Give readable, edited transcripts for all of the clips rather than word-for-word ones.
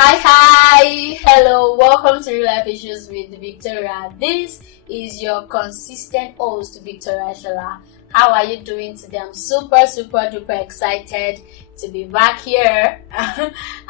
Hi, hello, welcome to Real Life Issues with Victoria. This is your consistent host, Victoria Shola. How are you doing today? I'm super duper excited to be back here.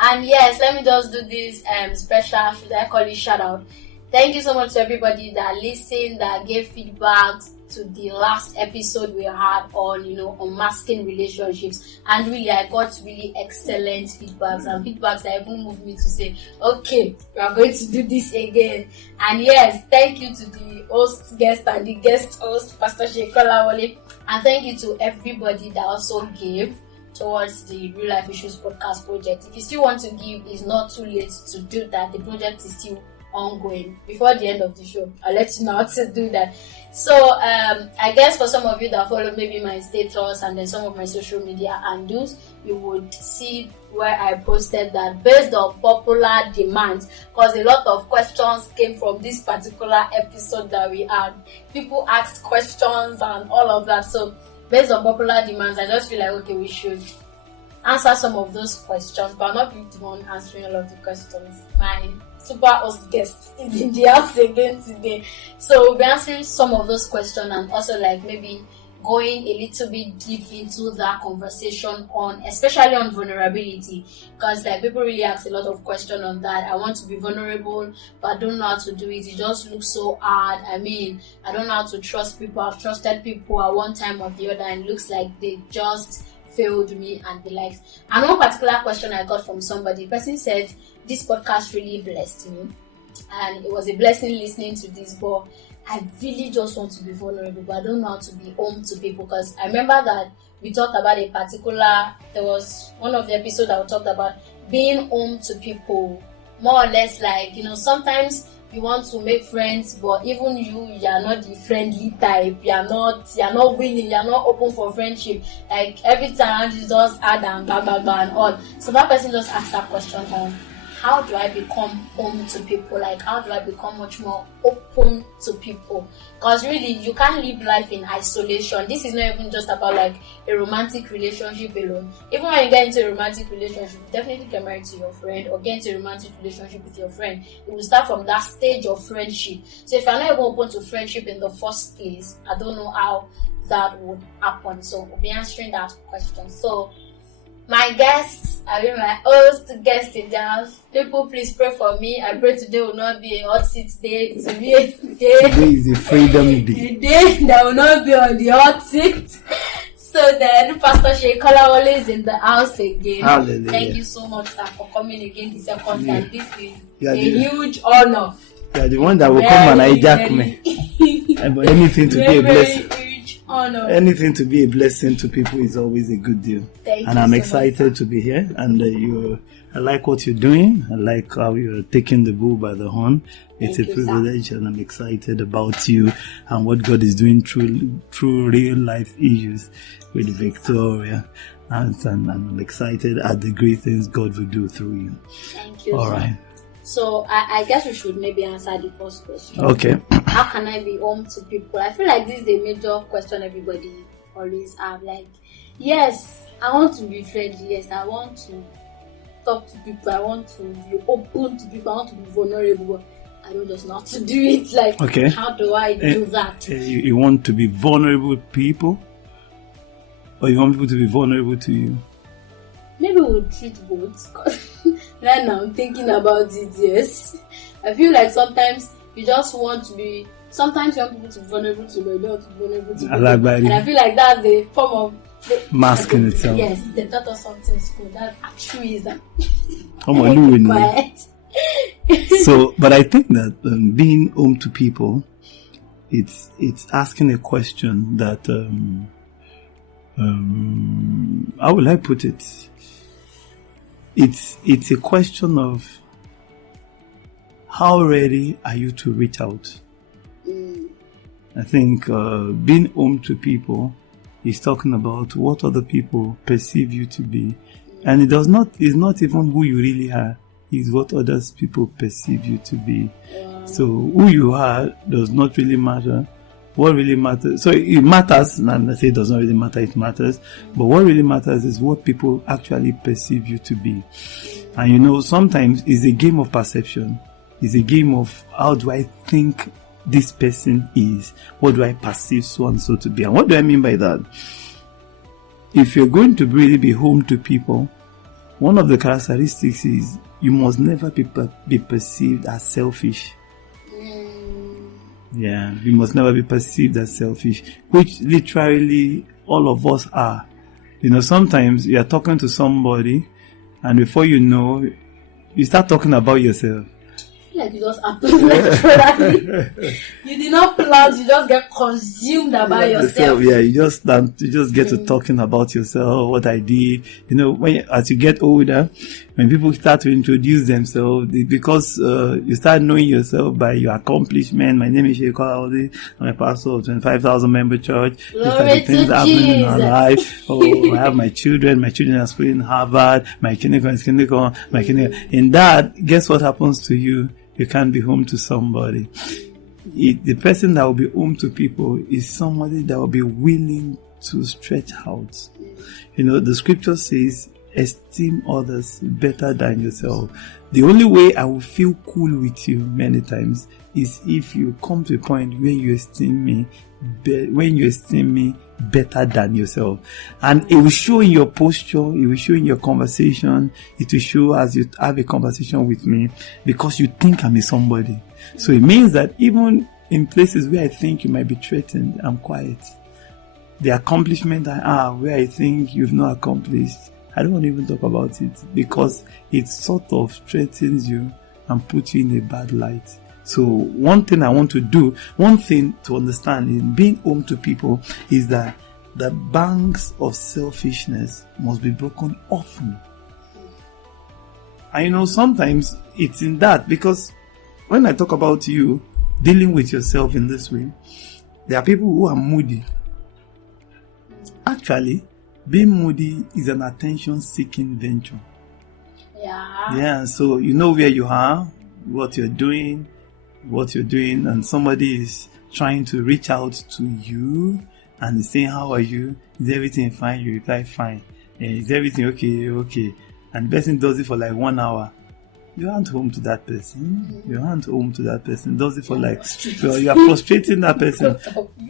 And yes, let me just do this special, should I call it shout out? Thank you so much to everybody that listened, that gave feedback to the last episode we had on masking relationships, and really I got really excellent feedbacks that even moved me to say, okay, we are going to do this again. And yes, thank you to the host guest and the guest host, Pastor Shekola Wole, and thank you to everybody that also gave towards the Real Life Issues podcast project. If you still want to give, it's not too late to do that. The project is still ongoing. Before the end of the show, I'll let you know how to do that. So I guess for some of you that follow maybe my status and then some of my social media handles, you would see where I posted that based on popular demands, because a lot of questions came from this particular episode that we had. People asked questions and all of that. So based on popular demands, I just feel like, okay, we should answer some of those questions, but I'll not be the one answering all of the questions. My super host guest is in the house again today. So we'll be answering some of those questions and also like maybe going a little bit deep into that conversation on, especially on vulnerability, because like people really ask a lot of questions on that. I want to be vulnerable, but I don't know how to do it. It just looks so hard. I mean, I don't know how to trust people. I've trusted people at one time or the other and it looks like they just failed me and the likes. And one particular question I got from somebody, the person said, this podcast really blessed me and it was a blessing listening to this, but I really just want to be vulnerable, but I don't know how to be home to people. Because I remember that we talked about there was one of the episodes that we talked about being home to people, more or less like, sometimes you want to make friends, but even you are not the friendly type. You are not willing. You are not open for friendship. Like every time you just add and blah blah blah and all. So that person just asked that question: how do I become home to people? Like how do I become much more open to people? Because really, you can't live life in isolation. This is not even just about like a romantic relationship alone. Even when you get into a romantic relationship, you definitely get married to your friend or get into a romantic relationship with your friend. It will start from that stage of friendship. So if you're not even open to friendship in the first place, I don't know how that would happen. So we'll be answering that question. So my guests, my host guest in the house. People, please pray for me. I pray today will not be a hot seat day. Today is a freedom day. A day that will not be on the hot seat. So then, Pastor Shekola Wole is in the house again. Hallelujah. Thank you so much, sir, for coming again the second time. This is a huge honor. You are the one that will come and hijack me. Anything to be a blessing. Honor. Anything to be a blessing to people is always a good deal. And I'm excited to be here. And I like what you're doing. I like how you're taking the bull by the horn. It's a privilege, and I'm excited about you and what God is doing through real life issues with Victoria. And I'm excited at the great things God will do through you. Thank you. All right. So I guess we should maybe answer the first question. Okay. How can I be home to people? I feel like this is a major question everybody always have. Like, yes, I want to be friendly. Yes, I want to talk to people. I want to be open to people. I want to be vulnerable. I don't just know how to do it. Like, okay. How do I do that? You want to be vulnerable with people? Or you want people to be vulnerable to you? Maybe we'll treat both. Right now, I'm thinking about it, yes. I feel like sometimes you just want to be... Sometimes you want people to be vulnerable to you, but you don't want to be vulnerable to people. And I feel like that's a form of... masking itself. Yes, they taught us something in school. That's altruism. Quiet. So, but I think that being home to people, it's asking a question that... how will I put it? It's a question of how ready are you to reach out? I think being home to people is talking about what other people perceive you to be, and it's not even who you really are. It's what others people perceive you to be. So who you are does not really matter. What really matters, so it matters, and I say it does not really matter, it matters, but what really matters is what people actually perceive you to be. And sometimes it's a game of perception. It's a game of how do I think this person is? What do I perceive so and so to be? And what do I mean by that? If you're going to really be home to people, one of the characteristics is you must never be perceived as selfish. Yeah, you must never be perceived as selfish, which literally all of us are. Sometimes you are talking to somebody, and before you know, you start talking about yourself. Like you just happened naturally. You did not plan, you just get consumed about yourself. Yeah, you just get to talking about yourself, what I did. As you get older, when people start to introduce themselves, because you start knowing yourself by your accomplishment. My name is Sheikh Olaode. I'm a pastor of 25,000 member church. These are the things happening in our life. Oh, I have my children. My children are studying Harvard. My kindergarten is kindergarten. In that, guess what happens to you? You can't be home to somebody. The person that will be home to people is somebody that will be willing to stretch out. The scripture says, esteem others better than yourself. The only way I will feel cool with you many times is if you come to a point where you esteem me better than yourself. And it will show in your posture, it will show in your conversation, it will show as you have a conversation with me, because you think I'm a somebody. So it means that even in places where I think you might be threatened, I'm quiet. The accomplishment I have where I think you've not accomplished, I don't want to even talk about it, because it sort of threatens you and puts you in a bad light. So one thing to understand in being home to people is that the banks of selfishness must be broken off me. And sometimes it's in that, because when I talk about you dealing with yourself in this way, there are people who are moody. Actually, being moody is an attention-seeking venture. Yeah, so you know where you are, what you're doing, and somebody is trying to reach out to you and is saying, how are you? Is everything fine? You reply, fine. Is everything okay? And the person does it for like 1 hour. You aren't home to that person. Does it for so you are frustrating that person.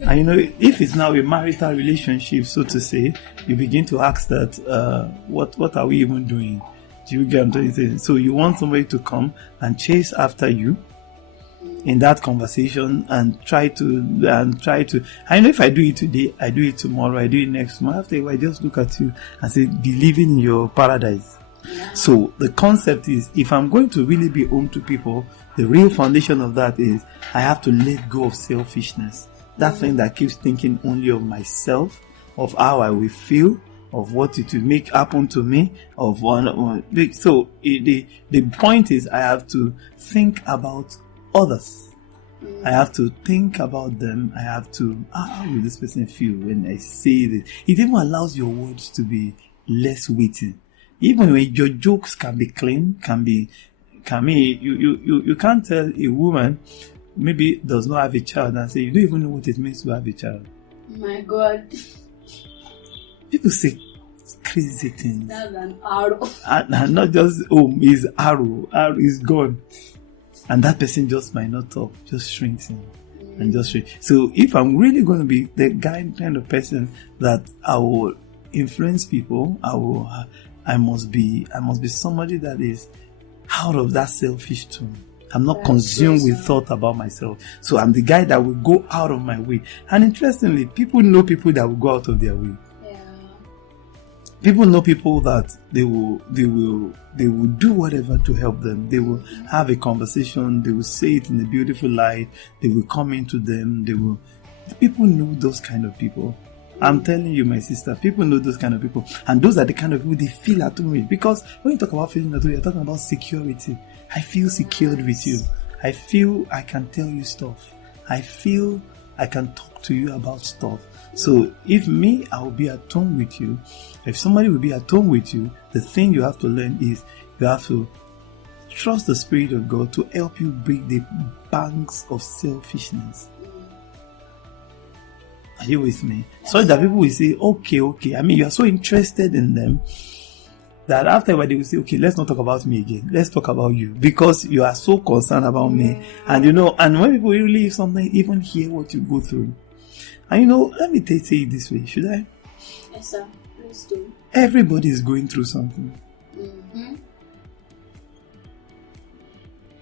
And if it's now a marital relationship, so to say, you begin to ask that, what are we even doing? Do you get what I'm saying? So you want somebody to come and chase after you in that conversation and try to. I know if I do it today, I do it tomorrow, I do it next month. After a while, I just look at you and say, be living in your paradise. So the concept is, if I'm going to really be home to people, the real foundation of that is I have to let go of selfishness. That thing that keeps thinking only of myself, of how I will feel, of what it will make happen to me, of one. So the point is, I have to think about others. I have to think about them. I have to, how will this person feel when I say this? It even allows your words to be less weighty. Even when your jokes can be clean, you can't tell a woman maybe does not have a child and say, you don't even know what it means to have a child. My God. People say crazy things. That's an arrow. And not just home, is arrow. Arrow is gone. And that person just might not talk, just shrinks in. And just shrink. So if I'm really going to be the kind of person that I will influence people, I must be somebody that is out of that selfish tone. I'm not consumed with thought about myself. So I'm the guy that will go out of my way. And interestingly, people know people that will go out of their way. Yeah. People know people that they will do whatever to help them. They will have a conversation. They will say it in a beautiful light. They will come into them. People know those kind of people. I'm telling you, my sister, people know those kind of people. And those are the kind of people they feel at home with. Because when you talk about feeling at home, you're talking about security. I feel secured with you. I feel I can tell you stuff. I feel I can talk to you about stuff. So if me, I will be at home with you. If somebody will be at home with you, the thing you have to learn is you have to trust the Spirit of God to help you break the banks of selfishness. Are you with me? So that people will say, okay. I mean, you are so interested in them that after they will say, okay, let's not talk about me again. Let's talk about you, because you are so concerned about me. And and when people really leave something, even hear what you go through. And let me say it this way. Should I? Yes, sir. Please do. Everybody is going through something. Mm-hmm.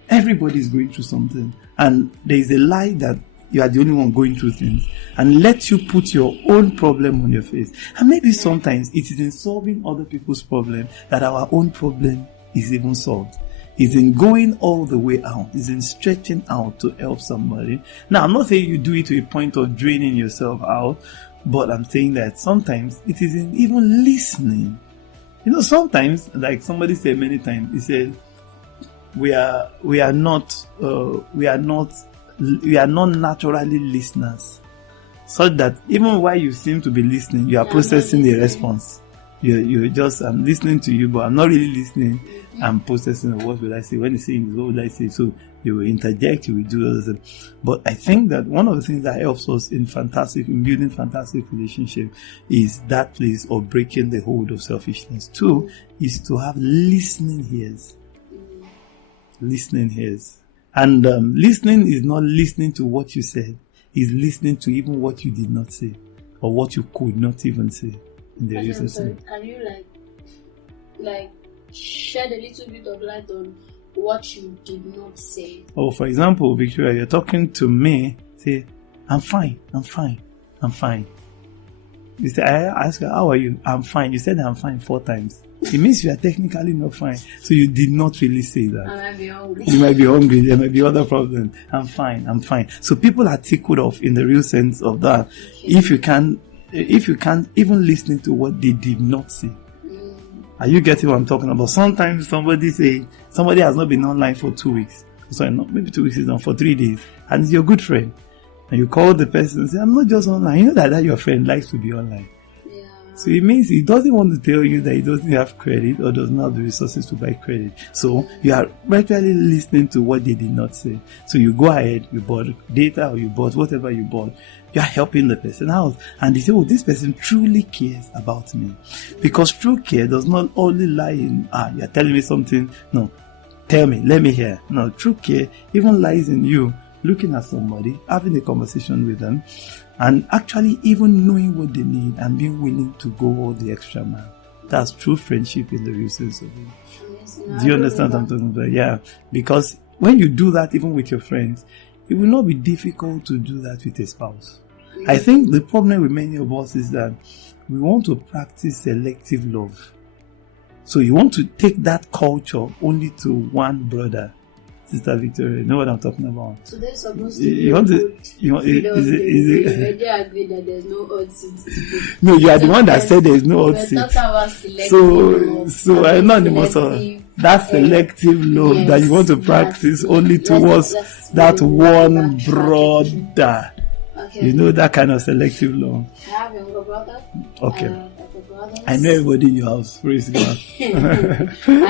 Everybody is going through something. And there is a lie that you are the only one going through things, and let you put your own problem on your face. And maybe sometimes it is in solving other people's problem that our own problem is even solved. It's in going all the way out. It's in stretching out to help somebody. Now, I'm not saying you do it to a point of draining yourself out, but I'm saying that sometimes it is in even listening. Sometimes, like somebody said many times, he said, we are not naturally listeners, such that even while you seem to be listening, you are processing the response. You're just, I'm listening to you, but I'm not really listening. Mm-hmm. I'm processing what will I say. When he's saying this, what will I say? So you will interject, you will do other things. But I think that one of the things that helps us in building fantastic relationship is that place of breaking the hold of selfishness. 2 is to have listening ears. Listening ears. And listening is not listening to what you said. It's listening to even what you did not say, or what you could not even say in the relationship. Can you like shed a little bit of light on what you did not say? Oh, for example, Victoria, you're talking to me. Say, I'm fine. You say, I ask her, how are you? I'm fine. You said I'm fine 4 times. It means you are technically not fine. So you did not really say that. I might be hungry. You might be hungry. There might be other problems. I'm fine. So people are tickled off in the real sense of that. Okay. If you can't even listen to what they did not say. Are you getting what I'm talking about? Sometimes somebody has not been online for 2 weeks. Sorry, not maybe 2 weeks is not, for 3 days. And it's your good friend. And you call the person and say, I'm not just online. You know that your friend likes to be online. So it means he doesn't want to tell you that he doesn't have credit or does not have the resources to buy credit. So you are virtually listening to what they did not say. So you go ahead, you bought data or you bought whatever you bought. You are helping the person out. And they say, oh, this person truly cares about me. Because true care does not only lie in, you're telling me something. No, tell me, let me hear. No, true care even lies in you looking at somebody, having a conversation with them, and actually even knowing what they need and being willing to go all the extra mile. That's true friendship in the real sense of it. Yes, do you understand what I'm talking about? Yeah. Because when you do that even with your friends, it will not be difficult to do that with a spouse. Mm-hmm. I think the problem with many of us is that we want to practice selective love. So you want to take that culture only to one brother. Sister Victoria, you know what I'm talking about? So they're supposed to you already agree that there's no odd seat. No, you are the one that said there's no odd seat. So I'm not the most of that selective love that you want to practice only towards that one brother. Okay. You know that kind of selective love. I have a younger brother. Okay. I know everybody in your house. Praise God. I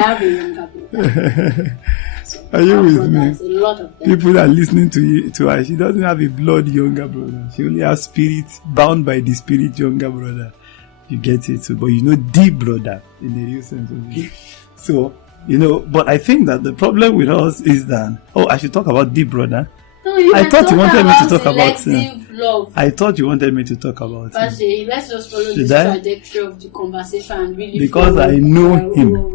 have a younger brother. So are you with me? A lot of them. People are listening to her. She doesn't have a blood younger brother. She only has spirit, bound by the spirit younger brother. You get it? So, but the brother in the real sense of it. So, but I think that the problem with us is that, I should talk about the brother. No, I thought you wanted me to talk about love. I thought you wanted me to talk about Pastor, let's just follow the trajectory of the conversation and really because I know him.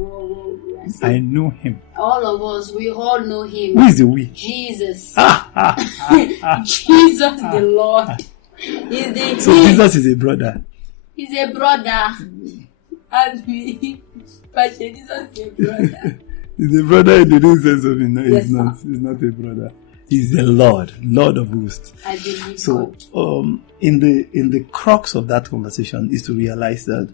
I know him. All of us, we all know him. Who is the we? Jesus. Jesus the Lord. So Jesus is a brother. He's a brother. And me. Pastor, Jesus is a brother. He's a brother in the real sense of it. No, yes, he's not a brother. He's the Lord of hosts. I believe so. In the crux of that conversation is to realize that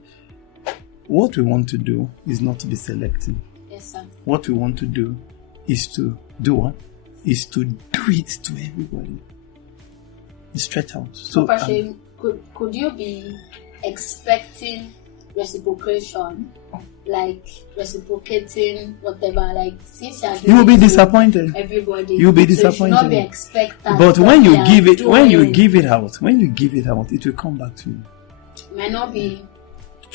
what we want to do is not to be selective. Yes, sir. What we want to do is to do what? Is to do it to everybody. Stretch out. So, could you be expecting reciprocation? Like reciprocating whatever, like since you will be disappointed. Everybody, you'll be disappointed. So you should not be expectant. But when you give it out, it will come back to you. Might not be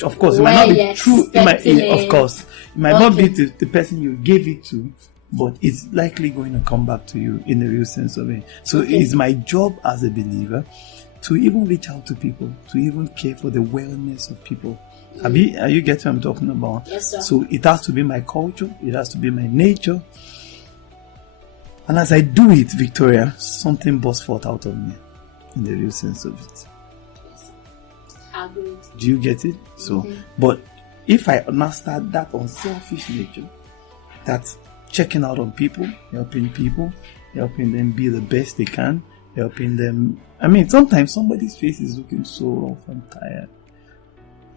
Of course, it Where might not you're be true. Of course, it might not be Okay. the person you gave it to, but it's likely going to come back to you in the real sense of it. So Okay. it's my job as a believer to even reach out to people, to even care for the wellness of people. Are you getting what I'm talking about? Yes, sir. So it has to be my culture, it has to be my nature. And as I do it, Victoria, something bursts forth out of me in the real sense of it. Yes. Agreed. Do you get it? So, but if I master that unselfish nature, that's checking out on people, helping them be the best they can, helping them. I mean, sometimes somebody's face is looking so rough and tired.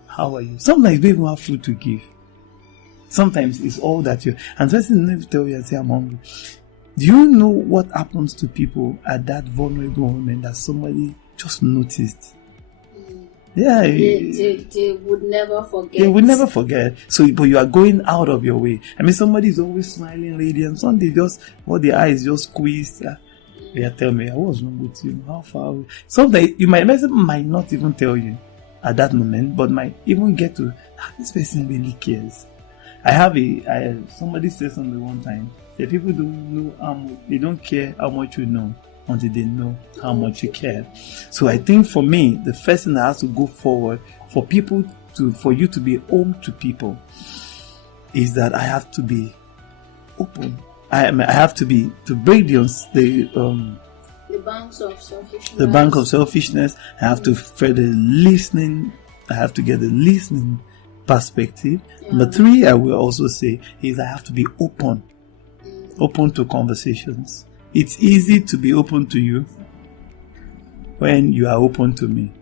How are you? Sometimes you don't even have food to give. Sometimes it's all that you. And person never tell you and say, I'm hungry. Do you know what happens to people at that vulnerable moment that somebody just noticed? Yeah, They would never forget. they will never forget. So, but you are going out of your way. I mean, somebody is always smiling, radiant. Somebody just, all the eyes just squeezed. Yeah, tell me, what's wrong with you? How far away? Sometimes you might not even tell you at that moment, but might even get to, this person really cares. Somebody said something one time. The people don't know how much, they don't care how much you know until they know how much you care. So I think for me, the first thing that has to go forward for you to be home to people is that I have to be open. I have to break the banks of selfishness. The bank of selfishness. I have to further listening. I have to get the listening perspective. Yeah. Number 3, I will also say is I have to be open to conversations. It's easy to be open to you when you are open to me.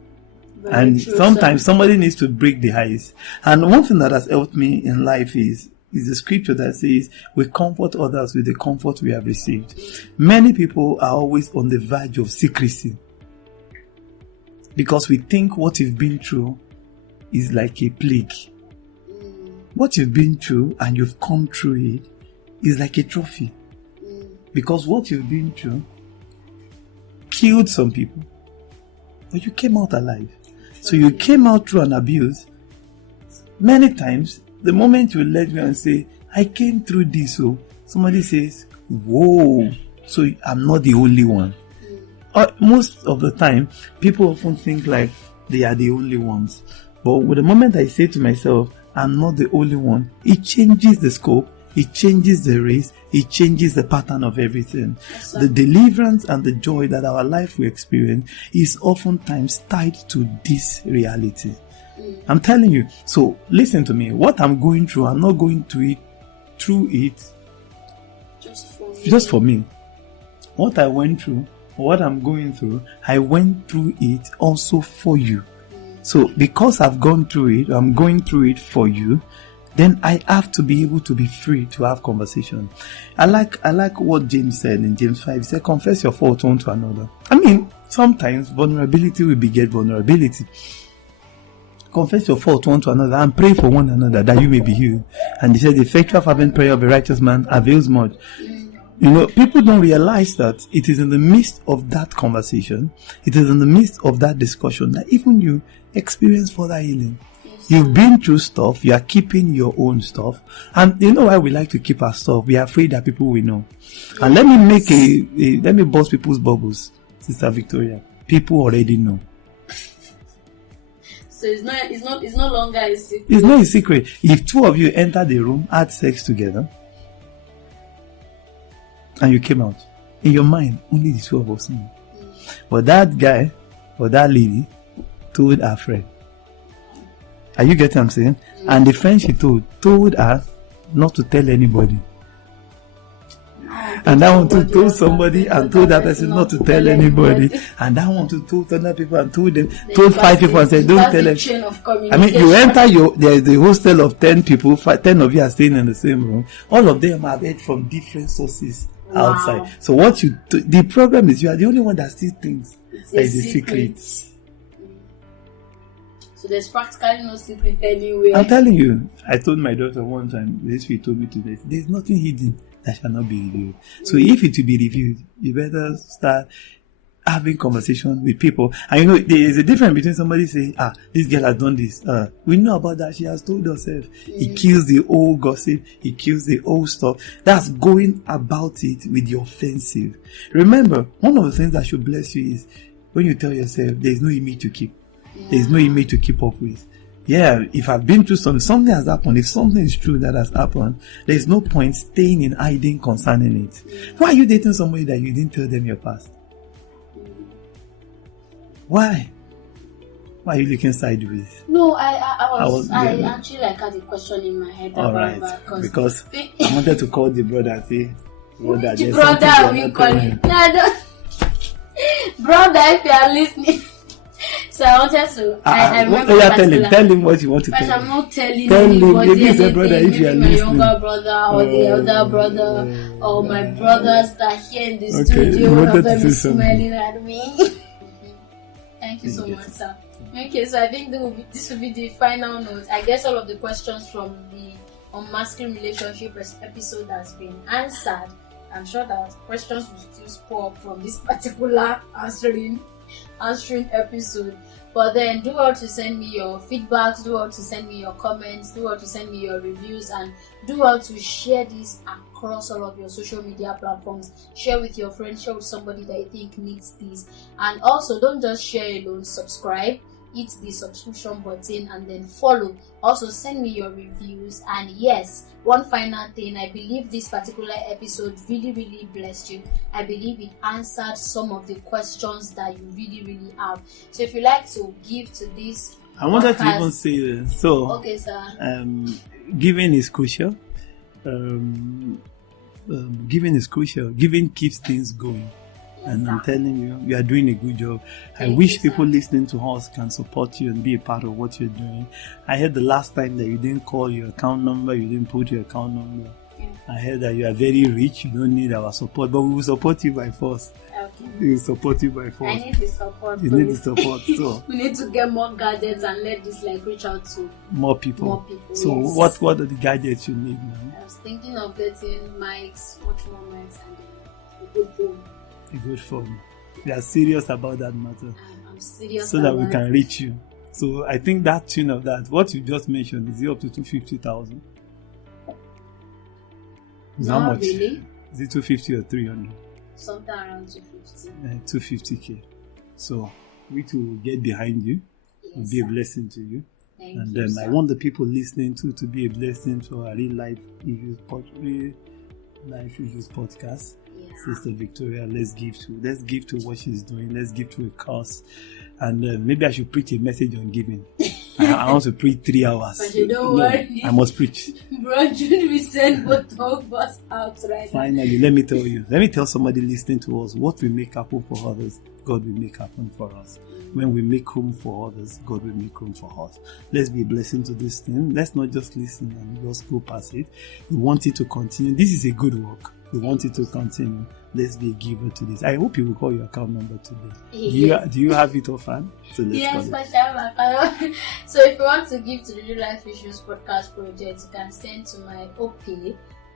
Very And true, sometimes sir. somebody needs to break the ice. And one thing that has helped me in life is the scripture that says, we comfort others with the comfort we have received. Many people are always on the verge of secrecy because we think what you've been through is like a plague. What you've been through and you've come through it is like a trophy. Because what you've been through killed some people, but you came out alive. So you came out through an abuse. Many times, the moment you let me and say, I came through this, so somebody says, whoa, so I'm not the only one. Most of the time, people often think like they are the only ones. But with the moment I say to myself, I'm not the only one, it changes the scope, it changes the race, it changes the pattern of everything. Yes, The deliverance and the joy that our life will experience is oftentimes tied to this reality. I'm telling you. So listen to me. What I'm going through, I'm not going through it just for me. What I went through, what I'm going through, I went through it also for you. So because I've gone through it, I'm going through it for you, then I have to be able to be free to have conversation. I like what James said in James 5. He said, confess your fault one to another. I mean, sometimes vulnerability will beget vulnerability. Confess your fault one to another and pray for one another that you may be healed. And he said, the effectual fervent prayer of a righteous man avails much. You know, people don't realize that it is in the midst of that conversation, it is in the midst of that discussion that even you experience further healing. You've been through stuff, you are keeping your own stuff. And you know why we like to keep our stuff? We are afraid that people will know. And let me burst people's bubbles, Sister Victoria. People already know. So it's no longer a secret. It's not a secret. If 2 of you enter the room, had sex together, and you came out, in your mind, only the 2 of us know. But that guy or that lady told her friend. Are you getting what I'm saying? And the friend she told her not to tell anybody. And that one told somebody and told that person not to tell anybody. And that one told other people and told 5 people and said, don't tell them. I mean, you enter there's the hostel of 10 people, 10 of you are staying in the same room. All of them have heard from different sources outside. So the problem is you are the only one that still thinks that is a secret. So there's practically no secret anywhere. I'm telling you, I told my daughter one time, this week told me today, there's nothing hidden that shall not be revealed. So if it will be revealed, you better start having conversation with people. And you know, there is a difference between somebody saying, this girl has done this. We know about that. She has told herself. It kills the old gossip. It kills the old stuff. That's going about it with the offensive. Remember, one of the things that should bless you is when you tell yourself, there's no image to keep. There's no image to keep up with. Yeah, if I've been through something has happened, if something is true that has happened, there's no point staying in hiding concerning it. Why are you dating somebody that you didn't tell them your past? Why? Why are you looking sideways? No, I actually had a question in my head about that. Because I wanted to call the brother and say, brother, we call it. Brother, if you are listening. So I wanted to. I remember. Tell him what you want to tell him. But I'm not telling anybody anything. Brother, if you are my listening. younger brother or the elder brother or my brothers that are here in the studio have been smiling at me. Thank you so much, sir. Okay, so I think this will be the final note. I guess all of the questions from the unmasking relationship episode has been answered. I'm sure that questions will still spur up from this particular answering episode. But then do all to send me your feedbacks, do all to send me your comments, do all to send me your reviews, and do all to share this across all of your social media platforms. Share with your friends, share with somebody that you think needs this. And also don't just share alone, subscribe, hit the subscription button and then follow. Also send me your reviews. And yes, one final thing, I believe this particular episode really blessed you. I believe it answered some of the questions that you really have. So if you like to give to this I wanted to even say this. So okay, sir. Giving is crucial. Giving is crucial. Giving keeps things going. And I'm telling you, you are doing a good job. I wish people listening to us can support you and be a part of what you're doing. I heard the last time that you didn't call your account number, you didn't put your account number. I heard that you are very rich, you don't need our support, but we will support you by force. Okay. We will support you by force. I need the support. You need the support. So we need to get more gadgets and let this reach out to more people. So yes. What are the gadgets you need now? I was thinking of getting mics, much more mics, and a good phone. A good phone. We are serious about that matter. I'm serious. So that we can reach you. So I think that tune of that, what you just mentioned, is it up to 250,000? How much? Really? Is it 250 or 300? Something around 250. 250k. So we to get behind you and be a blessing to you. Thank you, I want the people listening to be a blessing to our Real Life Issues podcast. Yeah. Sister Victoria, let's give to what she's doing. Let's give to a cause. And maybe I should preach a message on giving. I want to preach 3 hours. But you don't worry. I must preach. Bro, shouldn't we send both of us out right Finally, let me tell you. Let me tell somebody listening to us, what we make happen for others, God will make happen for us. When we make room for others, God will make room for us. Let's be a blessing to this thing. Let's not just listen and just go past it. We want it to continue. This is a good work. We want it to continue. Let's be a giver to this. I hope you will call your account number today. Yes. Do you have it offhand? So yes, so if you want to give to the Real Life Issues podcast project, you can send to my OP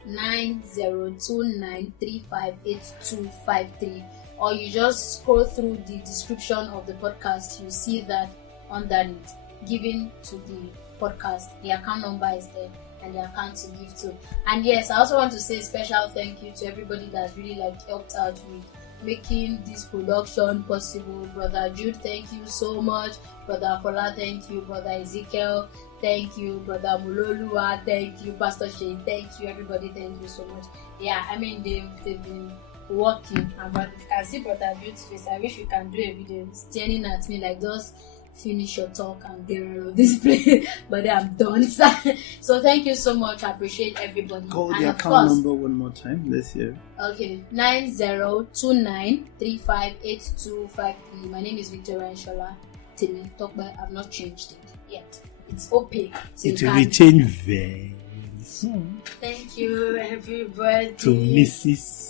9029358253, or you just scroll through the description of the podcast. You see that underneath, giving to the podcast. The account number is there and the account to give to. And yes, I also want to say a special thank you to everybody that's really helped out with making this production possible. Brother Jude, thank you so much. Brother Fola, thank you. Brother Ezekiel, thank you. Brother Mulolua, thank you. Pastor Shane, thank you. Everybody, thank you so much. Yeah, I mean they've been working, and if you can see Brother Jude's face, I wish we can do a video staring at me like just finish your talk and get out of this place. But I'm done, sir. So thank you so much. I appreciate everybody. Call the account number one more time. Let's hear. Okay, 9029358253. My name is Victoria Shola. Timmy Talkby. I've not changed it yet. It's opaque. So it will be changed very soon. Thank you, everybody. To Mrs.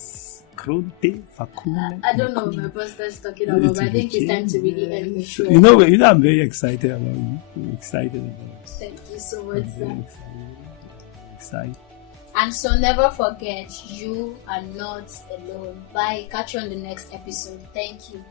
Kronte Fakune. I don't know what my pastor is talking about, but I think it's time to really end the show. You know, I'm very excited about you. I'm excited about us. Thank you so much, sir. Excited. And so never forget, you are not alone. Bye. Catch you on the next episode. Thank you.